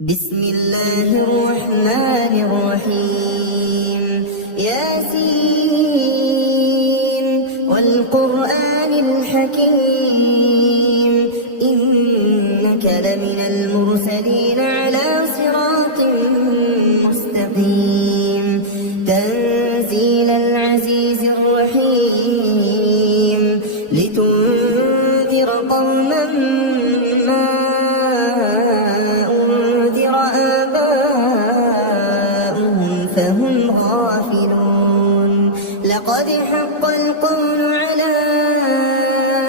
بسم الله الرحمن الرحيم ياسين والقرآن الحكيم إنك لمن المرسلين على صراط مستقيم تنزيل العزيز الرحيم لتنذر قوما ما فهم غافلون لقد حق القول على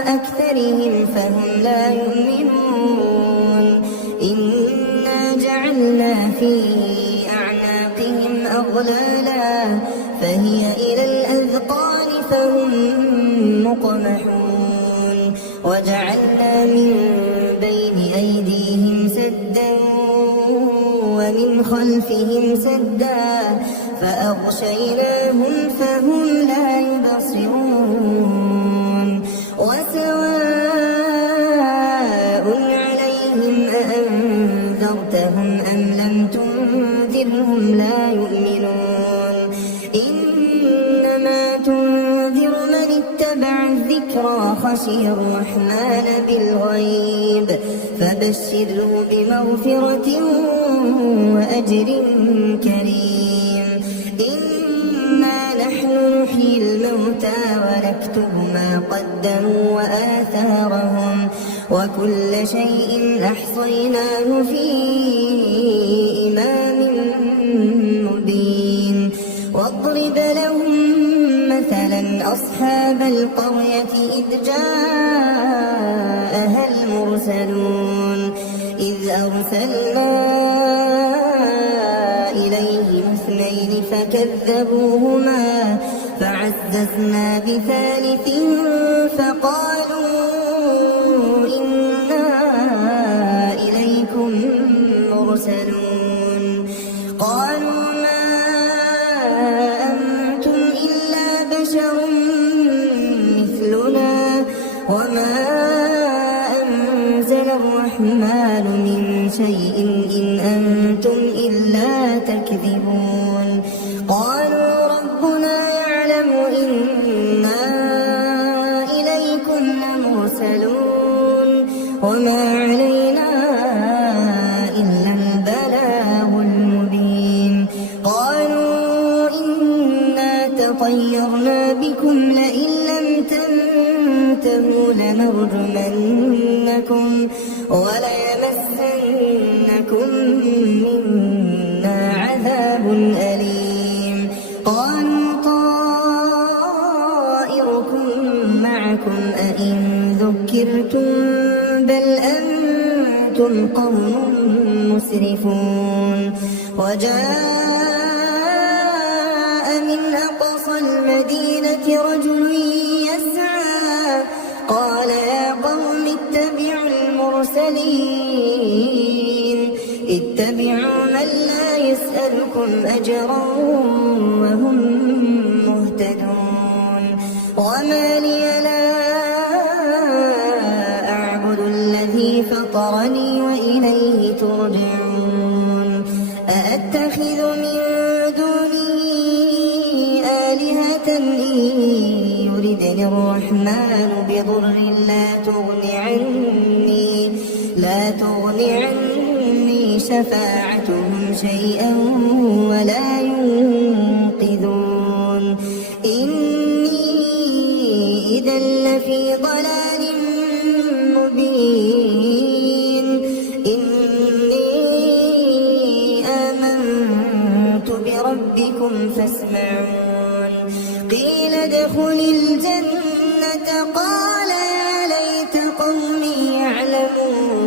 أكثرهم فهم لا يؤمنون إنا جعلنا في أعناقهم أغلالا فهي إلى الأذقان فهم مقمحون وجعلنا من بين أيديهم سدا ومن خلفهم سدا فأغشيناهم فهم لا يبصرون وسواء عليهم أأنذرتهم أم لم تنذرهم لا يؤمنون إنما تنذر من اتبع الذكرى خشي الرحمن بالغيب فبشره بمغفرة وأجر كريم إنا نحن نحيي الموتى ونكتب ما قدموا وآثارهم وكل شيء أحصيناه في إمام مبين واضرب لهم مثلا أصحاب القرية إذ جاءها المرسلون إذ أرسلنا إليهم اثنين فكذبوهما فعززنا بثالث فقالوا إنا إليكم مرسلون قالوا ما أنتم إلا بشر مثلنا وما أنزل الرحمن من شيء إن أنتم إلا تكذبون قالوا ربنا يعلم إنا إليكم لمرسلون وما علينا إلا البلاغ المبين قالوا إنا تطيرنا بكم لئن لم تنتهوا لنرجمنكم وليمسنكم منا عذاب أليم قالوا طائركم معكم أئن ذكرتم بل أنتم قوم مسرفون وجاء من أقصى المدينة رجل يسعى قال يا قوم اتبعوا المرسلين اتبعوا من لا يسألكم أجرا وهم مهتدون وما لي لا أعبد الذي فطرني وإليه ترجعون أأتخذ من دونه آلهة إن يردني الرحمن بضر لا تغني عني شفاعتهم شيئا ولا ينقذون إني إذا لفي ضلال مبين إني آمنت بربكم فاسمعون قيل ادخل الجنة قال يا ليت قومي يعلمون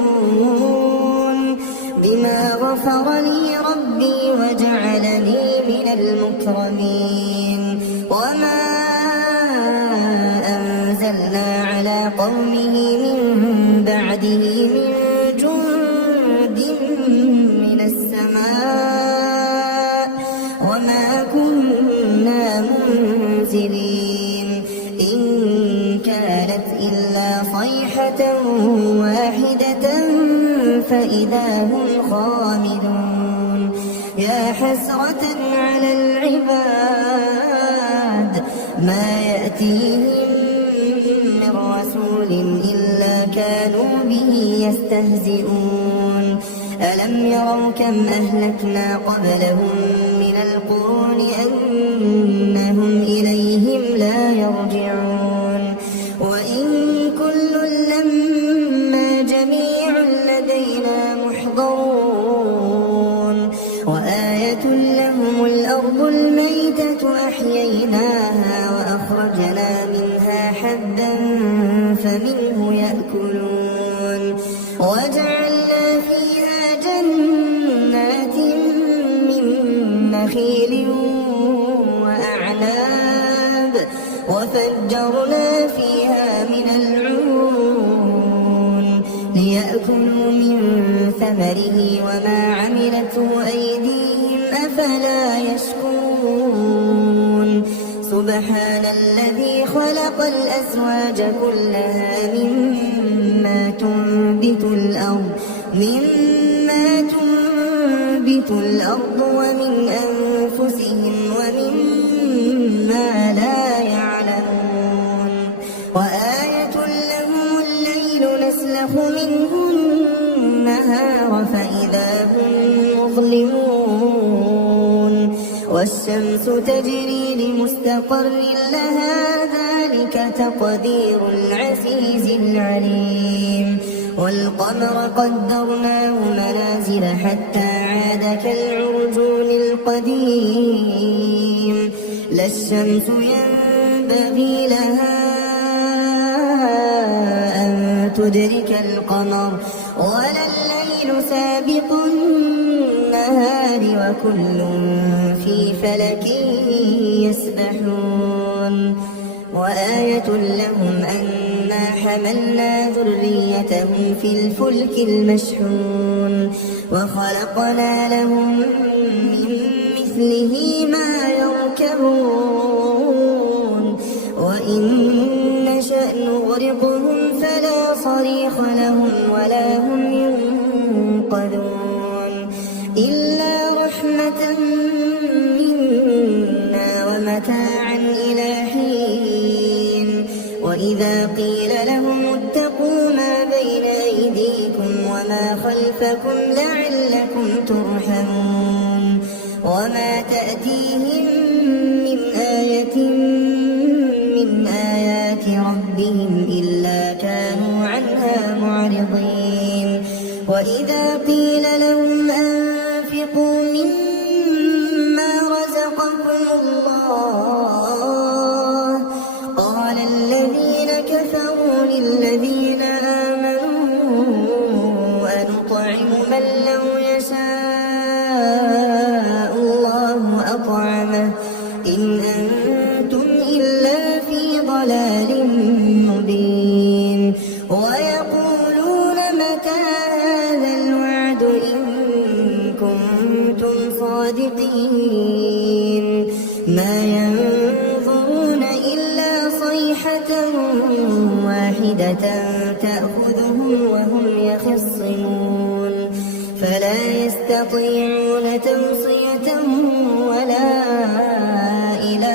بما غفر لي ربي وجعلني من المكرمين وما أنزلنا على قومه من بعده من جند من السماء وما كنا منزلين إن كانت إلا صيحة واحدة فإذا هم خامدون خامدون يا حسرة على العباد ما يأتيهم من رسول إلا كانوا به يستهزئون ألم يروا كم أهلكنا قبلهم من القرون أنهم إليهم لا يرجعون وإن كل لما جميع لدينا محضرون وآية لهم الأرض الميتة أحييناها وأخرجنا منها حبا فمنه يأكلون وجعلنا فيها جنات من نخيل وأعناب وفجرنا فيها من العيون ليأكلوا من ثمره وما عملته أيديهم أفلا يشكرون سبحان الذي خلق الأزواج كلها مما تنبت الأرض ومن أنفسهم ومما لا يعلمون وآية لهم الليل نسلخ منه النهار فإذا هم مظلمون والشمس تجري لمستقر لها ذلك تقدير العزيز العليم والقمر قدرناه منازل حتى عاد كالعرجون القديم لا الشمس ينبغي لها أن تدرك القمر ولا الليل سابق النهار وكل في فلك يسبحون وآية لهم أنا حملنا ذريتهم في الفلك المشحون وخلقنا لهم من مثله ما يركبون وإن نشأ نغرقهم فلا صريخ لهم ولا هم ينقذون إلا رحمة منا ومتاعا إلى حين وإذا قيل لهم اتقوا ما بين أيديكم وما خلفكم لعلكم ترحمون وما تأتيهم من آية من آيات ربهم إلا كانوا عنها معرضين وإذا قيل لهم أنفقوا مما رزقكم الله قال الذين كفروا للذين آمنوا أنطعم من لو يشاء الله أطعمه إن أنتم إلا في ضلال مبين ويقولون متى هذا الوعد إن كنتم صادقين ما ينظرون إلا صيحة واحدة تأخذهم وهم يخصمون فلا يستطيعون توصية ولا إلى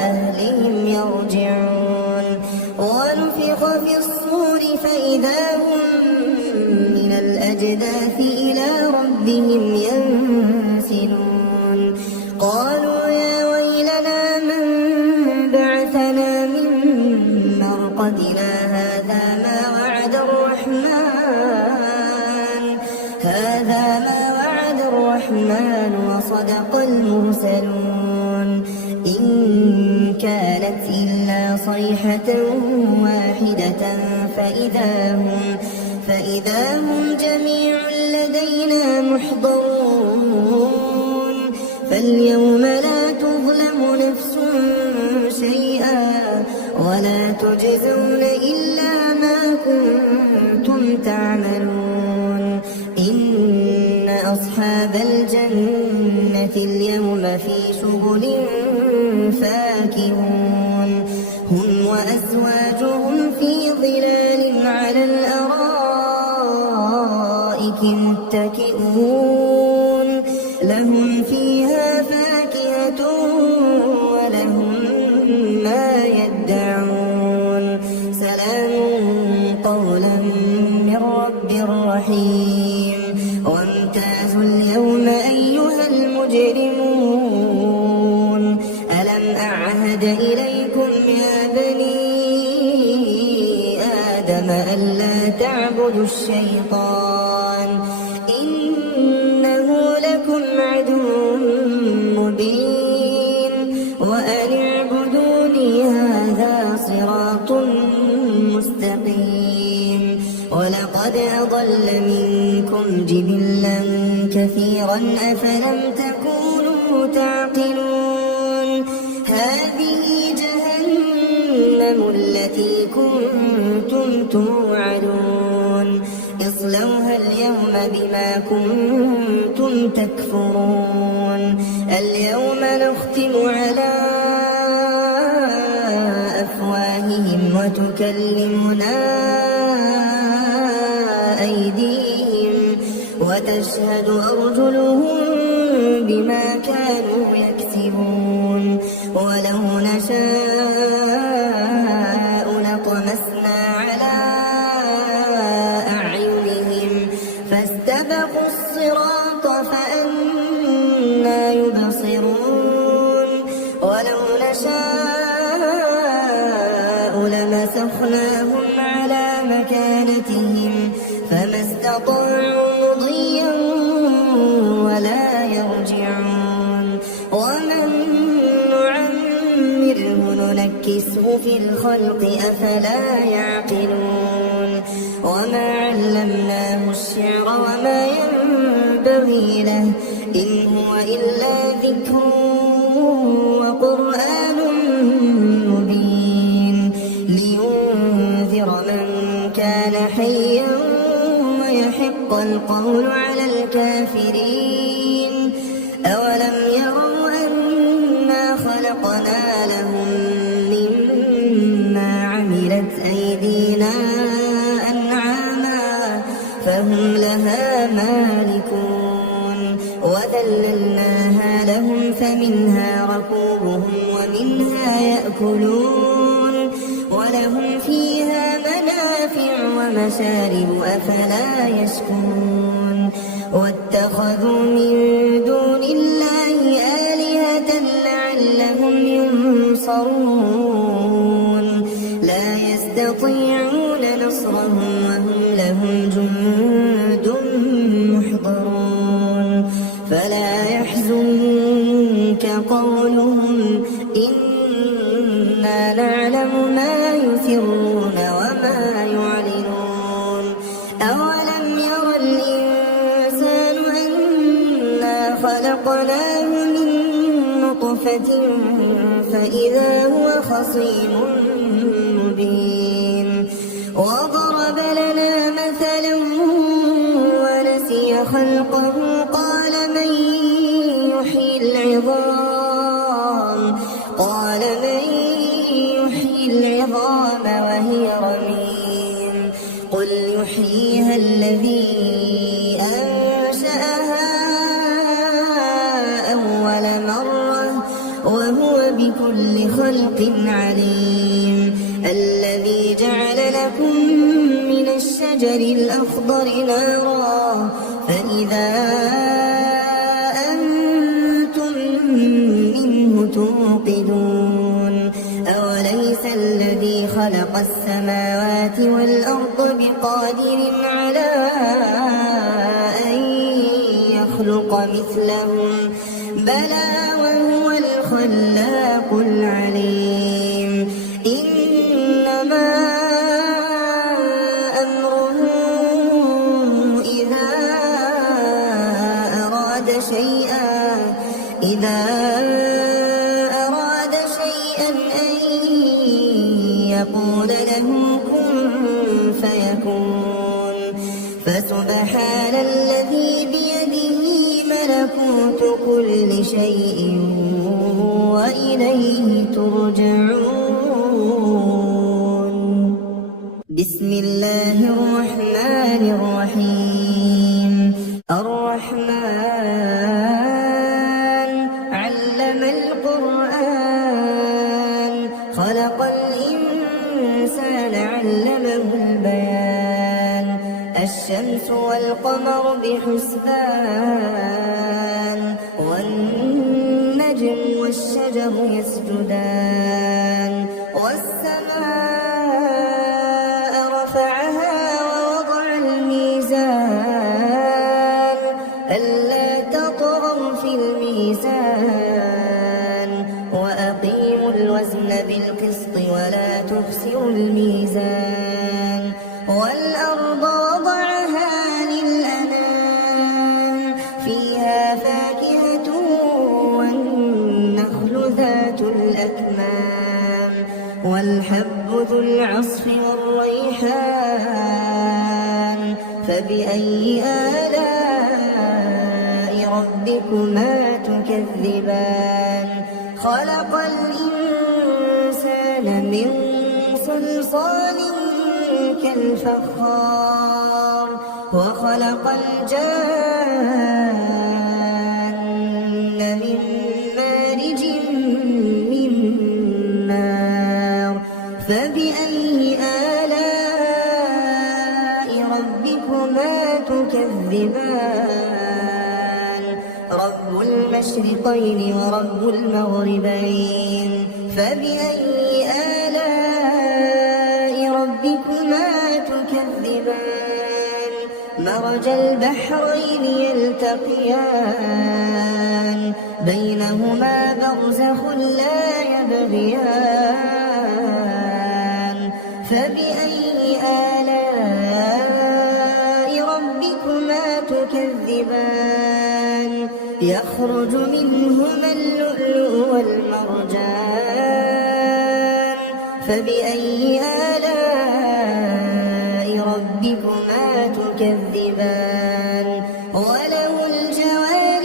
أهلهم يرجعون ونفخ في الصور فإذا هم من الأجداث إلى ربهم ينسلون قالوا يا ويلنا من بعثنا من مرقدنا هذا ما وعد الرحمن وصدق المرسلون إن كانت إلا صيحة واحدة فإذا هم جميع لدينا محضرون فاليوم لا تظلم نفس شيئا ولا تجزون إلا ما كنتم تعملون إن أصحاب الجنة اليوم في شغل فاكهون هم وأزواجهم في ظلال على الأرائك الأرائك متكئون لهم فيها فاكهة ولهم ما يدعون سلام قولا من رب رحيم وامتازوا اليوم أيها المجرمون ألم أعهد إليكم يا بني آدم ألا تعبدوا الشيطان إنه لكم عدو مبين وأن اعبدوني هذا صراط مستقيم ولقد أضل منكم جبلا كثيرا أفلم تكونوا تعقلون هذه جهنم التي كنتم توعدون اصلوها اليوم بما كنتم تكفرون اليوم نختم على أفواههم وتكلمنا أيديهم وتشهد أرجلهم بما كانوا يكسبون ولو نشاء لطمسنا على أعينهم فاستبقوا الصراط فأنى يبصرون ولو نشاء لمسخناهم على مكانتهم فما استطاعوا مضيا ولا يرجعون ومن نعمره ننكسه في الخلق أفلا يعقلون وما علمناه الشعر وما ينبغي له إن هو إلا ذكر وقرآن مبين لينذر من كان حيا ويحق القول على الكافرين أولم يروا أنا خلقنا لهم مما عملت أيدينا أنعاما فهم لها مالكون وذللناها لهم فمنها ركوبهم ومنها يأكلون ولهم فيها منافع ومشارب أفلا يشكرون واتخذوا من دون الله آلهة لعلهم ينصرون لا يستطيعون نصرهم وهم لهم جند محضرون فلا يحزنك قولهم إنا نعلم ما يسرون وما يعلنون أولم ير الإنسان أنا خلقناه من نطفة فإذا هو خصيم مبين وضرب لنا مثلا ونسي خلقه قال من يحيي العظام وهي رميم قل يحييها الذي أنشأها أول مرة وهو بكل خلق عليم الذي جعل لكم من الشجر الأخضر نارا فإذا أنتم منه توقدون أوليس الذي خلق السماوات والأرض بقادر على أن يخلق مثلهم بلى وهو الخلاق العليم إنما أمره إذا أراد شيئا أن يقول له كن فيكون فسبحان الذي بيده ملكوت كل شيء وإليه ترجعون بسم الله الرحمن الرحيم الرحمن علم القرآن خلق الإنسان علمه البيان الشمس والقمر بحسبان والنجم والشجر يسجدان والسماء رفعها ووضع الميزان ألا تطغوا في الميزان وأقيموا الوزن بالقسط ولا تخسروا الميزان والأرض وضعها للأنام فيها فاكهة والنخل ذات الأكمام والحب ذو العصف والريحان فبأي آلاء ربكما تكذبان خلق الإنسان من صلصال كالفخار وخلق الجان من مارج من نار فبأي آلاء ربكما تكذبان رب المشرقين ورب المغربين فبأي آلاء ربكما تكذبان مرج البحرين يلتقيان بينهما برزخ لا يبغيان فبأي آلاء ربكما تكذبان يخرج منهما اللؤلؤ والمرجان فبأي آلاء ربكما تكذبان وله الجوار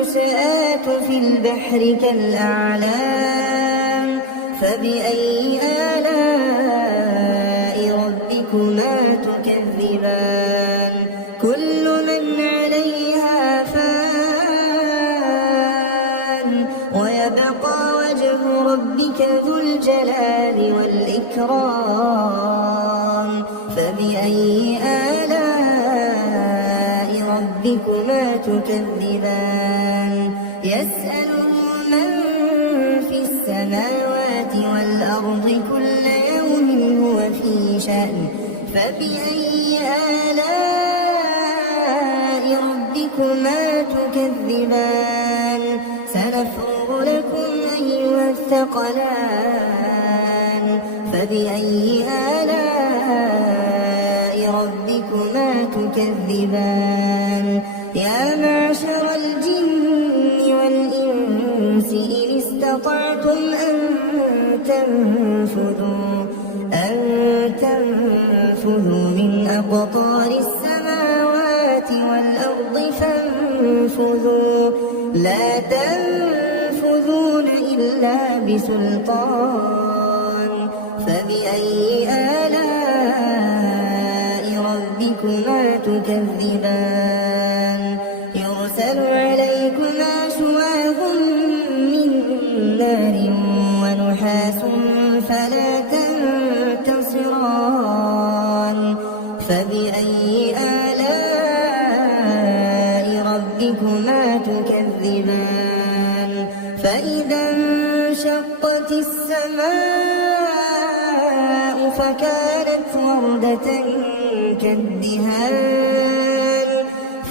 المنشآت في البحر كالأعلام فبأي آلاء ربكما تكذبان كل من عليها فان ويبقى وجه ربك ذو الجلال والإكرام فبأي آلاء ربكما تكذبان يسأله من في السماوات والأرض كل يوم هو في شأن فبأي آلاء ربكما تكذبان سنفرغ لكم أيها الثقلان فبأي آلاء ربكما تكذبان يا معشر الجن والإنس إن استطعتم أن تنفذوا من أقطار السماوات والأرض فانفذوا لا تنفذون إلا بسلطان فبأي آلاء ربكما تكذبان يرسل عليكما شواظ من نار ونحاس فلا تنتصران فبأي آلاء ربكما تكذبان فإذا انشقت السماء فكانت وردة كالدهان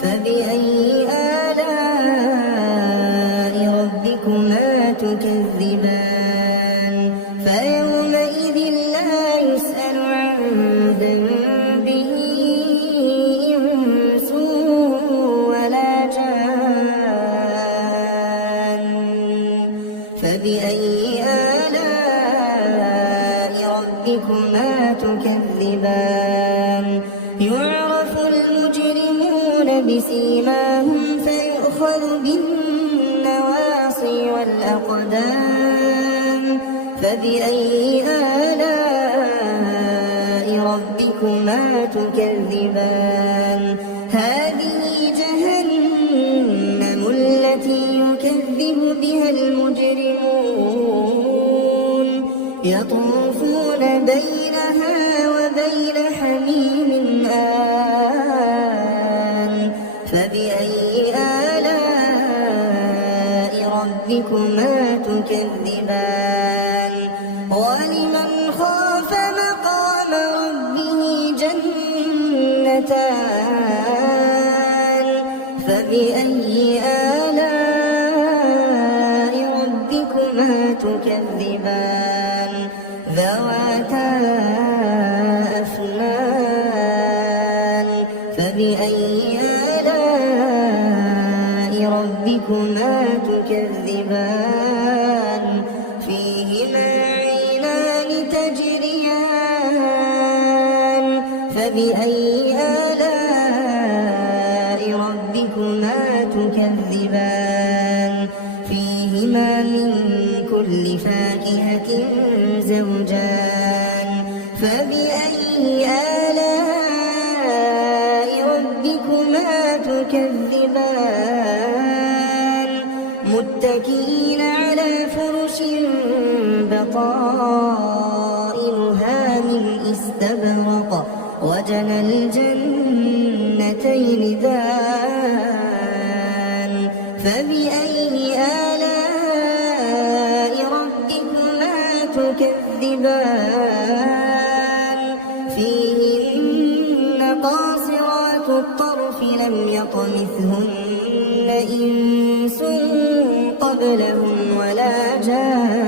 فبأي آلاء ربكما تكذبان فيومئذ لا يسأل عن ذنبه إنس ولا جان فبأي آلاء ربكما تكذبان يعرف المجرمون بسيماهم فيؤخذ بالنواصي والأقدام فبأي آلاء ربكما تكذبان هذه فبأي آلاء ربكما تكذبان ولمن خاف مقام ربه جنتان فبأي آلاء ربكما تكذبان ذواتا أفنان فبأي آلاء ربكما تكذبان فيهما عينان تجريان فبأي آلاء ربكما تكذبان فيهما من كل فاكهة زوجان فبأي آلاء ربكما تكذبان متكئين على فرش بطائنها من استبرق وجنى الجنتين دان فبأي آلاء ربكما تكذبان فيهن قاصرات الطرف لم يطمثهن إنس قبلهم ولا جان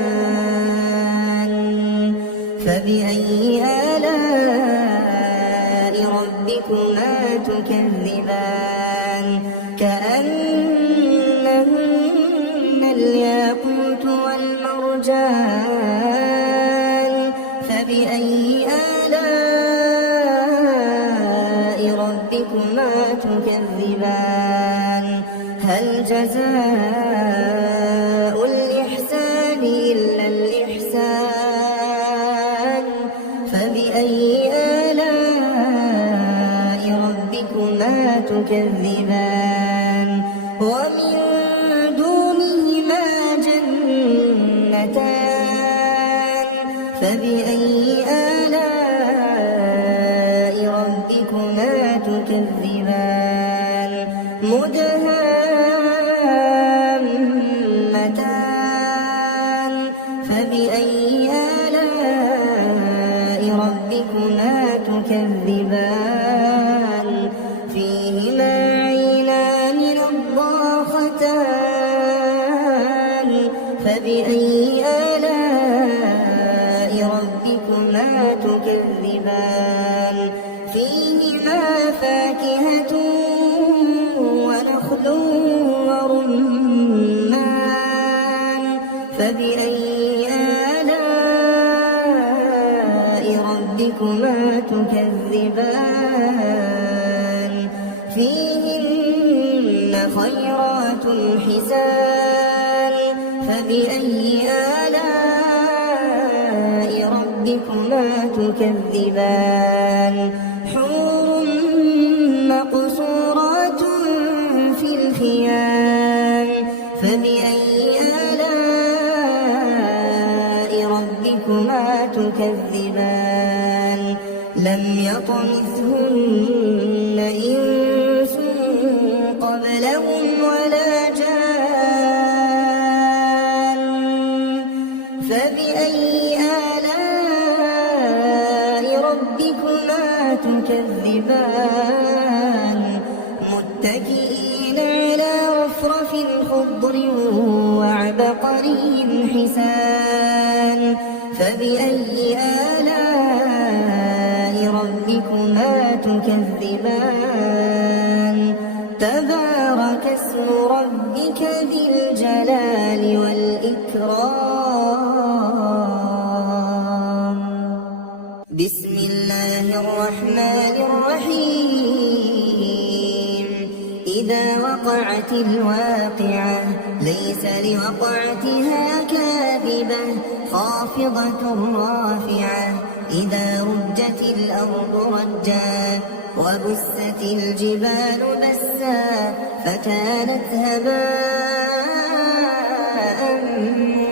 فبأي آلاء ربكما تكذبان كأنهن الياقوت والمرجان فبأي آلاء ربكما تكذبان هل جزاء الإحسان إلا الإحسان فبأي آلاء ربكما تكذبان ومن دونهما جنتان فبأي آلاء ربكما تكذبان مدهامتان فبأي آلاء ربكما تكذبان فيهما عينان نضاختان فبأي آلاء ربكما تكذبان فيهما فاكهة ونخل ورمان فبأي آلاء ربكما تكذبان فيهن خيرات حسان فبأي آلاء ربكما تكذبان حور مقصورات في الخيام فبأي آلاء ربكما تكذبان لم يطمثهن إنس قبلهم ولا جان فبأي آلاء ربكما تكذبان متكئين على رفرف خضر وعبقري حسان فبأي آلاء ربكما تكذبان تبارك اسم ربك ذي الجلال والإكرام بسم الله الرحمن الرحيم إذا وقعت الواقعة ليس لوقعتها كاذبة خافضة رافعة إذا رجت الأرض رجا وبست الجبال بسا فكانت هباء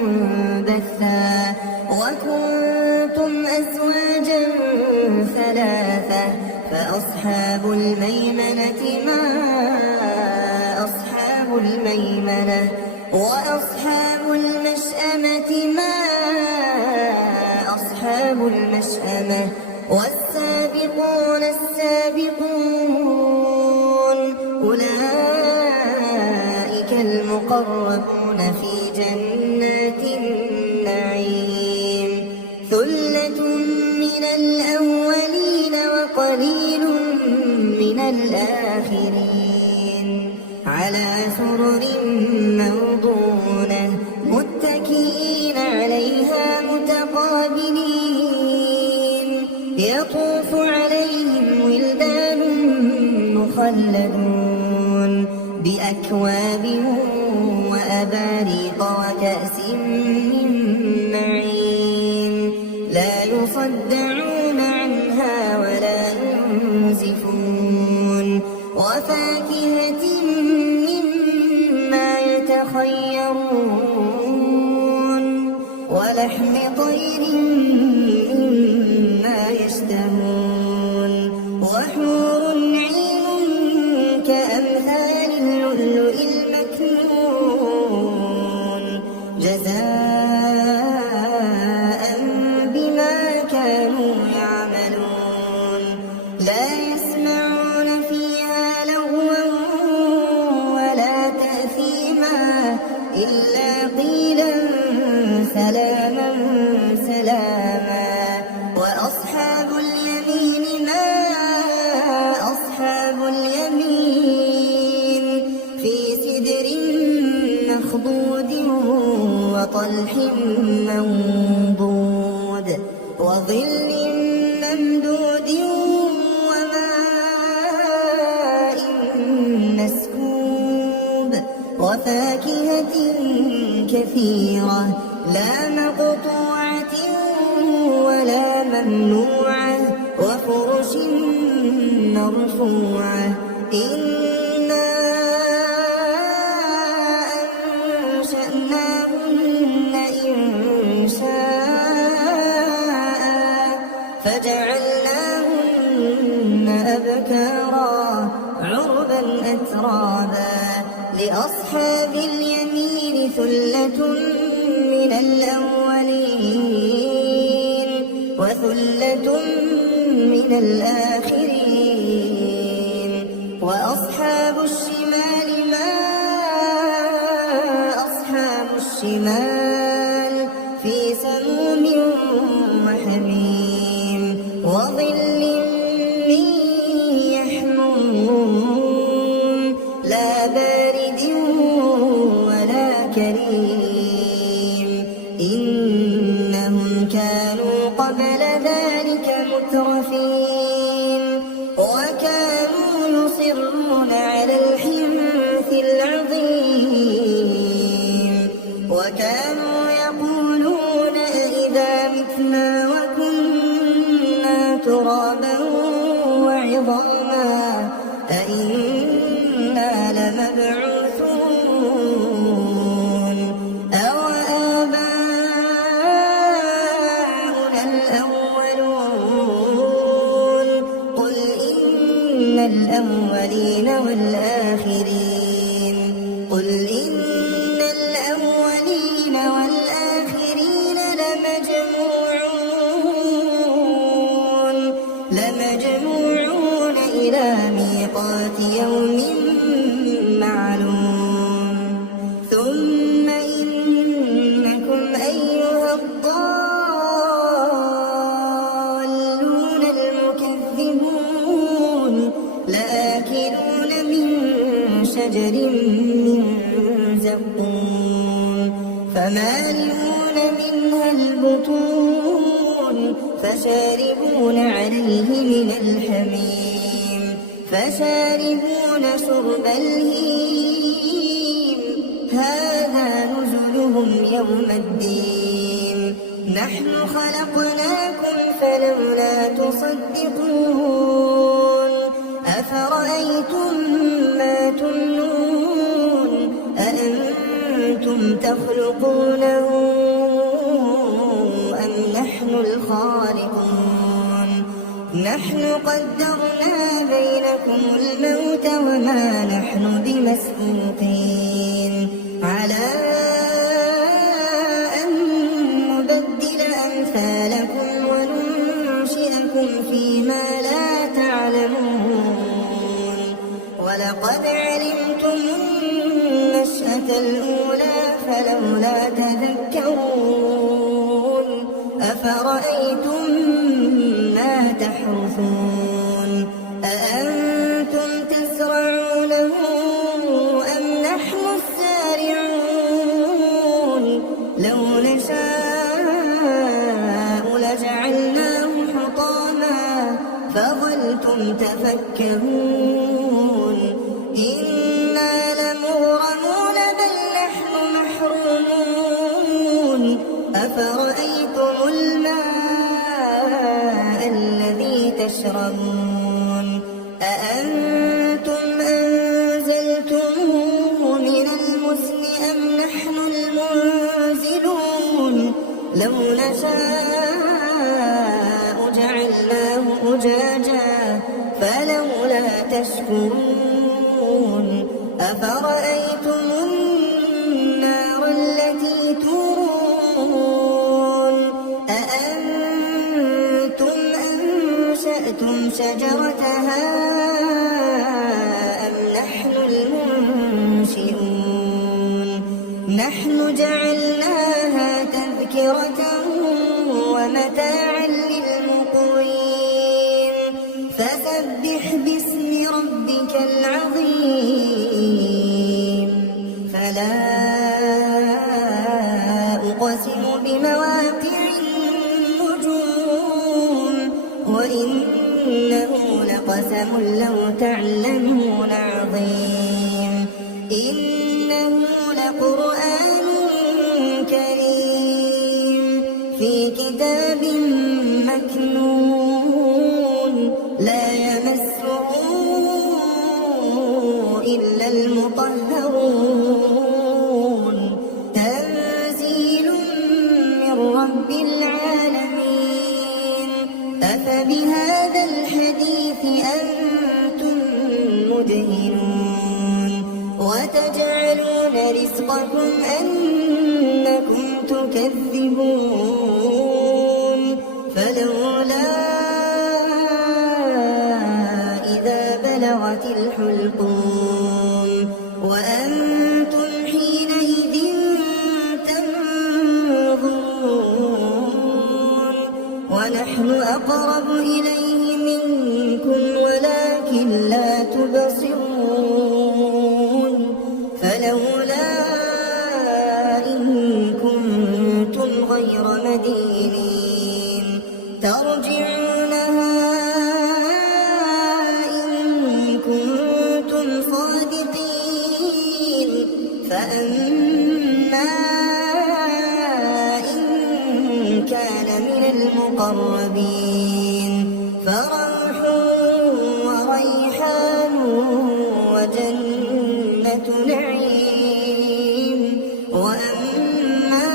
منبثا وكنتم أزواجا ثلاثة فأصحاب الميمنة ما وأصحاب المشأمة ما أصحاب المشأمة والسابقون السابقون أولئك المقربون في جنات النعيم ثلة من الأولين وقليل من الآخرين على سرر موضونة متكئين عليها متقابلين يطوف عليهم ولدان مخلدون بأكواب وأباريق وكأس من معين لا يصدعون عنها ولا ينزفون وفاكهة مما يتخيرون ولحم طير مما يشتهون وحور عين كأمثال اللؤلؤ المكنون جزاء بما كانوا يعملون لا يسمعون فيها لغوا ولا تأثيما إلا قيلا سلاما سلاما وأصحاب اليمين ما أصحاب اليمين في سدر مخضود وطلح منضود وظل ممدود وماء مسكوب وفاكهة كثيرة لا مقطوعة ولا ممنوعة وفرش مرفوعة إنا أنشأناهن إنشاء فجعلناهن أبكارا عربا أترابا لأصحاب اليمين ثلة من الأولين وثلة من الآخرين وأصحاب الشمال ما أصحاب الشمال في سموم وحميم وظل من يحموم لا بارد ولا كريم إنهم كانوا قبل ذلك مترفين وكانوا يصرون على الحنث العظيم وكانوا يقولون أإذا متنا وكنا ترابا وعظاما أإنا لمبعوثون أوآباؤنا الأولون قل إن الأولين والآخرين قل إن الأولين والآخرين لمجموعون إلى ميقات يوم معلوم ثم إنكم أيها الضالون المكذبون لآكلون من شجر من زقوم فمالئون منها البطون فشاربون عليه من الحميم فشاربون شرب الهيم هذا نزلهم يوم الدين نحن خلقناكم فلولا تصدقون أفرأيتم ما تمنون أأنتم تخلقونه أم نحن الخالقون نحن قدرنا بينكم الموت وما نحن بمسبوقين على ولقد علمتم النشأة الأولى فلولا تذكرون أفرأيتم ما تحرثون أأنتم تزرعونه أم نحن الزارعون لو نشاء لجعلناه حطاما فظلتم تفكهون إنا لمغرمون بل نحن محرومون أفرأيتم الماء الذي تشربون أأنتم أنزلتموه من المزن أم نحن المنزلون لو نشاء جعلناه أجاجا فلولا تشكرون أفرأيتم النار التي تورون أأنتم أنشأتم شجرتها أم نحن المنشئون نحن جعلناها تذكرة ومتاعا للمقوين فسبح باسم ربك العظيم فلا أقسم بمواقع النجوم وإنه لقسم لو تعلمون عظيم إنه لقرآن كريم في كتاب مكنون لا يمسه إلا المطهرون تنزيل من رب العالمين أفبهذا الحديث أنتم مدهنون وتجعلون رزقكم أنكم تكذبون فلولا إذا بلغت الحلقوم وأنتم حينئذ تنظرون ونحن أقرب إليه منكم ولكن لا تبصرون فلولا إن كنتم غير مدينين ترجعونها إن كنتم صادقين فأما إن كان من المقربين فروح وريحان وجنة نعيم وأما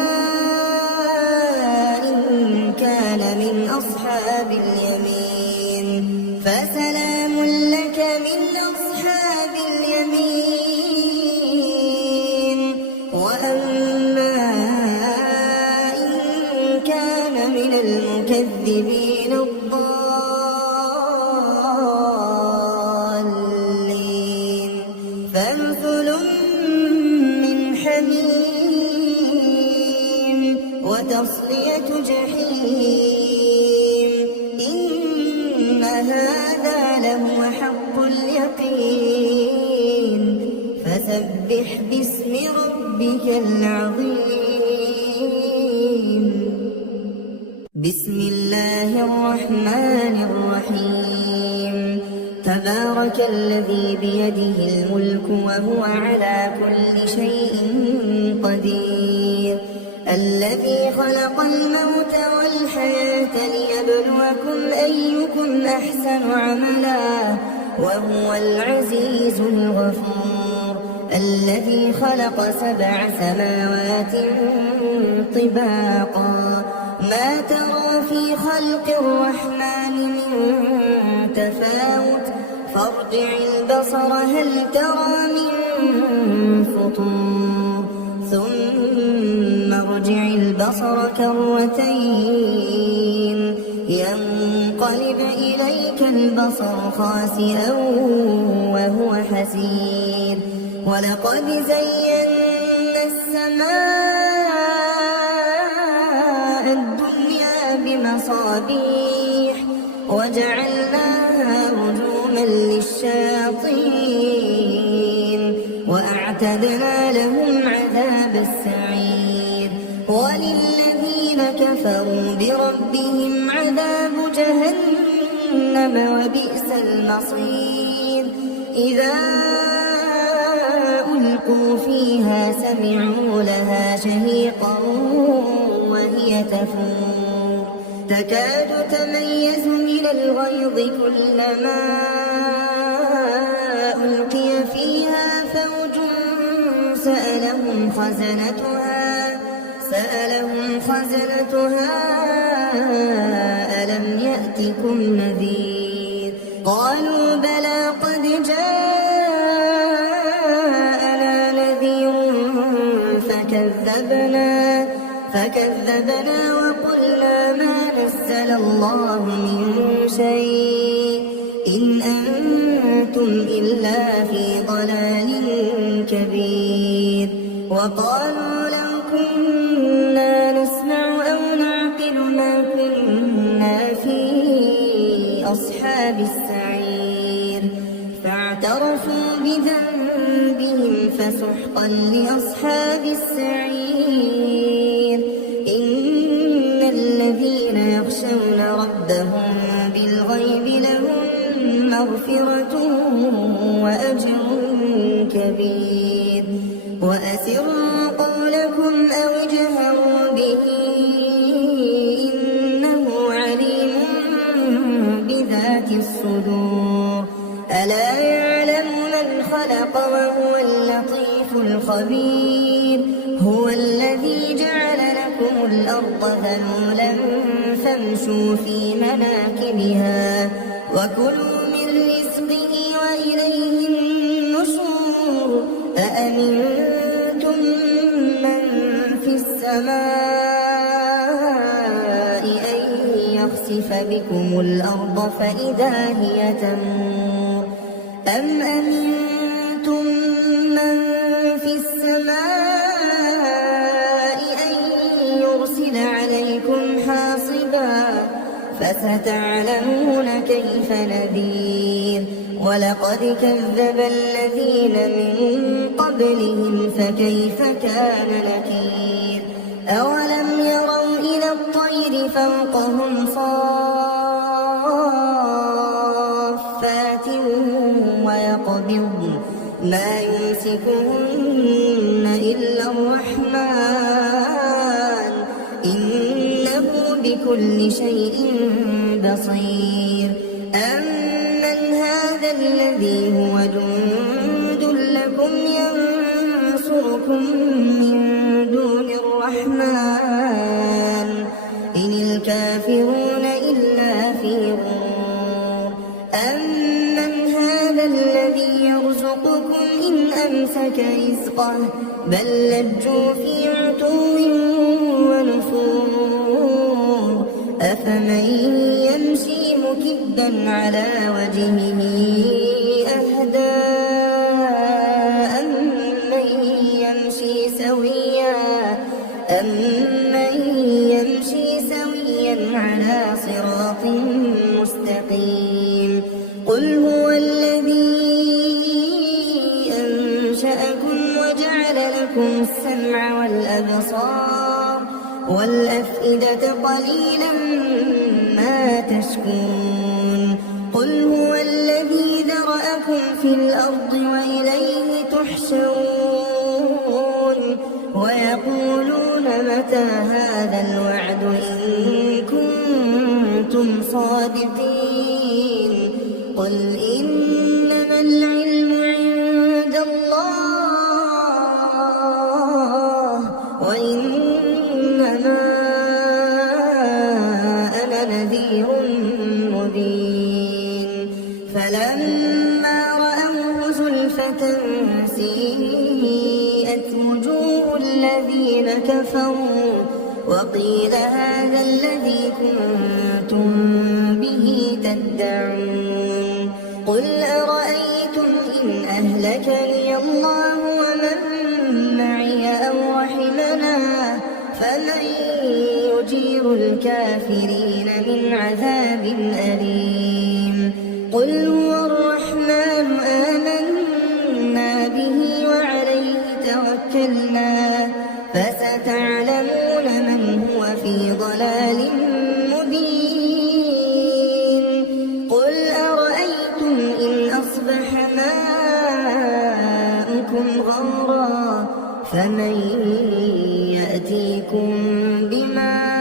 إن كان من أصحاب اليمين فسلام لك من أصحاب اليمين وأما إن كان من المكذبين الضالين فمثل من حميم وتصلية جحيم إن هذا لهو حق اليقين فسبح باسم ربك العظيم بسم الله الرحمن الرحيم تبارك الذي بيده الملك وهو على كل شيء قدير الذي خلق الموت والحياة ليبلوكم أيكم أحسن عملا وهو العزيز الغفور الذي خلق 7 سماوات طباقا ما ترى في خلق الرحمن من تفاوت فارجع البصر هل ترى من فطور ثم ارجع البصر كرتين ينقلب ينقلب إليك البصر خاسئا وهو حسير ولقد زينا السماء الدنيا بمصابيح وجعلناها رجوما للشياطين وأعتدنا لهم عذاب السعير وللذين كفروا بربهم عذاب جهنم وبئس المصير إذا ألقوا فيها سمعوا لها شهيقا وهي تفور تكاد تميز من الغيظ كلما ألقي فيها فوج سألهم خزنتها ألم يأتكم نذير قالوا بلى قد جاءنا نذير فكذبنا وقلنا ما نزل الله من شيء إن أنتم إلا في ضلال كبير وقالوا لو كنا نسمع أو نعقل ما كنا في أصحاب السعير فاعترفوا بذنبهم فسحقا لأصحاب السعير إن الذين يخشون ربهم بالغيب لهم مغفرة وأجر كبير وأسروا قولكم أو اجهروا به إنه عليم بذات الصدور ألا يعلم من خلق وهو اللطيف الخبير هو الذي جعل لكم الأرض ذلولا فامشوا في مناكبها وكلوا من رزقه وإليه النشور أأمنتم من في السماء أن يخسف بكم الأرض فإذا هي تمور أم أمنتم من في السماء أن يرسل عليكم حاصبا فستعلمون كيف نذير ولقد كذب الذين من قبلهم فكيف كان نكير أولم يروا إلى الطير فوقهم صافات ويقبضن ما يمسكهن إلا الرحمن إنه بكل شيء بصير أمن هذا الذي هو جند لكم ينصركم من دون الرحمن إن الكافرون إلا في غرور أمن هذا الذي يرزقكم إن أمسك رزقه بل لجوا في عتو ونفور أفمن يمشي مكبا على وجهه أهدى أمن يمشي سويا على صراط مستقيم قل هو الذي أنشأكم وجعل لكم السمع والأبصار والأفئدة قليلا ما تشكرون قل هو الذي ذرأكم في الأرض وإليه تحشرون ويقولون متى هذا الوعد إن كنتم صادقين قل إنما العلم عند الله وإنما أنا نذير مبين فلما رأوه زلفة سيئت وجوه الذين كفروا وقيل هذا الذي كنتم به يدعون قل أرأيتم إن أهلكني الله ومن معي أو رحمنا فمن يجير الكافرين من عذاب أليم قل هو الرحمن آمنا به وعليه توكلنا فستعلمون من هو في ضلال مبين قل أرأيتم إن أصبح ماؤكم غورا فمن يأتيكم بماء